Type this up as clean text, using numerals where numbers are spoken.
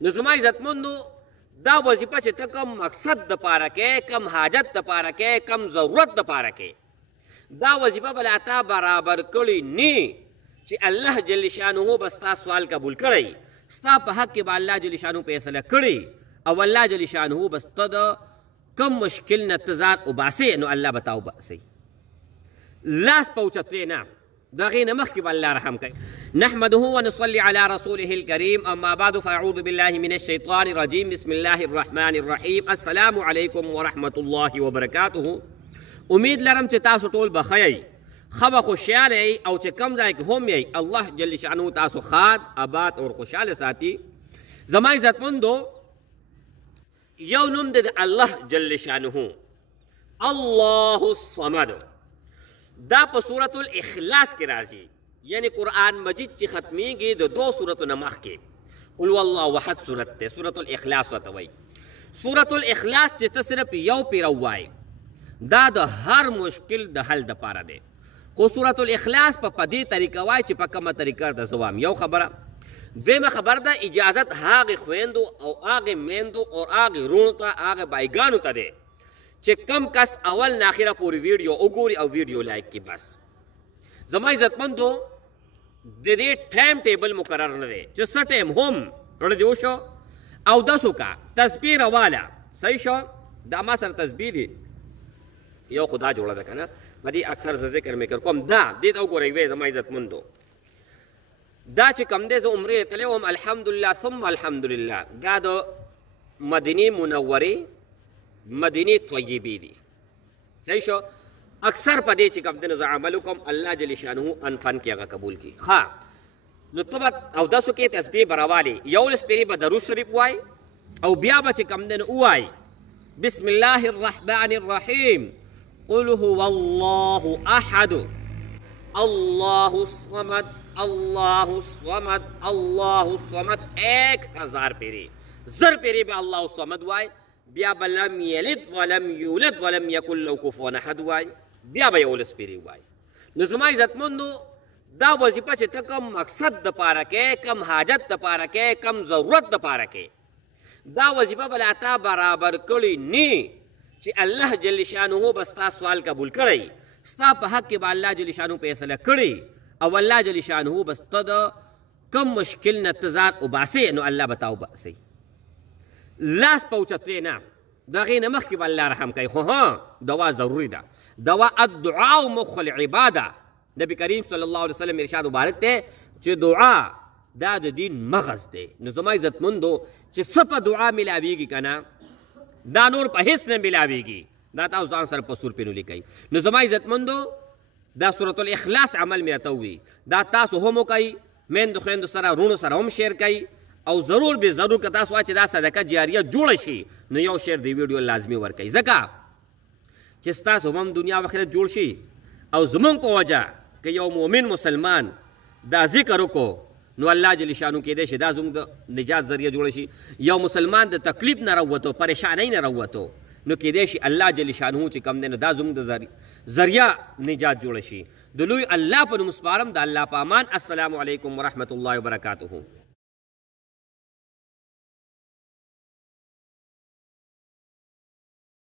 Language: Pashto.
نو زما عزتمندو دا وظیفه چې ته کم مقصد دپاره کې، کم حاجت دپاره کې، کم ضرورت دپاره کې، دا وظیفه به لا تا برابر کړې نه چې الله جل شانه به ستا سوال قبول کړی، ستا په حق کې به الله جل شانه فیصله کړي او الله جل شانه به ستا د کم مشکل نه ته ځان وباسې، نو الله به تا وباسي. لاس په اوچتې نه، د هغې نه مخکې به الله رحم کوي. نحمده ونصلي على رسوله الكريم، اما بعد فاعوذ بالله من الشيطان الرجيم، بسم الله الرحمن الرحيم. السلام عليكم ورحمة الله وبركاته. امید لرم چې تاسو ټول بخیر، ښه به خوشحاله یئ او چې کوم ځای کې هم یئ الله جل شانه تاسو ښاد آباد او خوشحاله ساتي. زما عزتمندو یو نوم دی د الله جل شانه، الله الصمد. دا په سورة الاخلاص کې راځي، یعنی قرآن مجید چې ختمیږي د دو سورتو نه مخکې قل والله احد سورت دی، سورة الاخلاص ورته وایي. سورة الاخلاص چې ته صرف یو پیر ووایې دا د هر مشکل د حل دپاره دی. خو سورة الاخلاص په دې طریقه وایي چې په کومه طریقه د زوام. یو خبره. دویمه خبر ده اجازت هغې خویندو او هغې میندو او هغې رونو ته هغې بایګانو ته دی چې کم کس اول نه اخره پورې ویډیو وګوري او ویډیو لایک کړي. بس زما عزتمندو د دې ټایم ټیبل مقرر نه دی چې څه ټایم هم ټوله دې وشو اودس وکړه، تسبیح راواله، صحیح شو. دا ما سره تسبیح دی یو خدا جوړه ده که نه، په دې اکثر زه ذکر مې کوم. دا دې ته وګورئ وی زما عزتمندو، دا چې کوم دی زه عمرې تللی وم الحمدلله ثم الحمدلله، دا د مدینې منورې مدینې طیبې دي، صحیح شو. اکثر په دې چې کوم دی نو زه عمل وکړم، الله جل شانه انفن کې هغه قبول کړي. ښه نو ته به اودس وکړې، تسبیح به راوالې، 11 پېرې به درود شریف ووایې او بیا به چې کوم دی نو ووایې بسم الله الرحمن الرحیم قل هو الله احد الله الصمد الله الصمد الله الصمد 1000 پېرې، 1000 پېرې به الله الصمد وایي، بیا به لم یلد ولم یولد ولم یکن له کفوا احد وایي، بیا به 11 پېرې وایي. نو زما عزتمندو دا وظیفه چې ته کم مقصد دپاره کې، کم حاجت دپاره کې، کم ضرورت دپاره کې، دا وظیفه به لا تا برابر کړې نه چې الله جل شانه به ستا سوال قبول کړی، ستا په حق کې به الله جل شانه فیصله کړي او الله جل شانه به ستا د کم مشکل نه ته ځان وباسې، نو الله به تا وباسي. لاس په اوچتې نه، د هغې نه مخکې به الله رحم کوي. خو ها دوا ضروري ده، دوا الدعاء مخ العباده. نبی کریم صلی الله علیه وسلم ارشاد مبارک دی چې دعا دا د دین مغز دی. نو زما عزتمندو چې څه په دعا ملاویږي که نه، دا نور په هیڅ نه ملاویږي. دا تاسو ځان سره په سور پې ولیکئ. نو زما عزتمندو دا سورة الاخلاص عمل مې راته ووي، دا تاسو هم وکئ، میندو خویندو سره رونو سره هم شیر کئ او ضرور به ضرور که تاسو وایئ چې دا صدقه جاریه جوړه شي نو یو شیر د ویډیو لازمي ورکئ، ځکه چې ستاسو هم دنیا او آخرت جوړ شي. او زمونږ په وجه که یو مؤمن مسلمان دا ذکر وکړو نو الله جل شانو کېدی شي دا زموږ د نجات ذریعه جوړه شي. یو مسلمان د تکلیف نه راووتو، پریشانۍ نه راووتو، نو کېدی شي الله جل شانه چې کوم دی نو دا زموږ د ذریعه نجات جوړه شي. د لوی الله په نوم سپارم، د الله په امان. السلام علیکم ورحمة الله وبرکاته.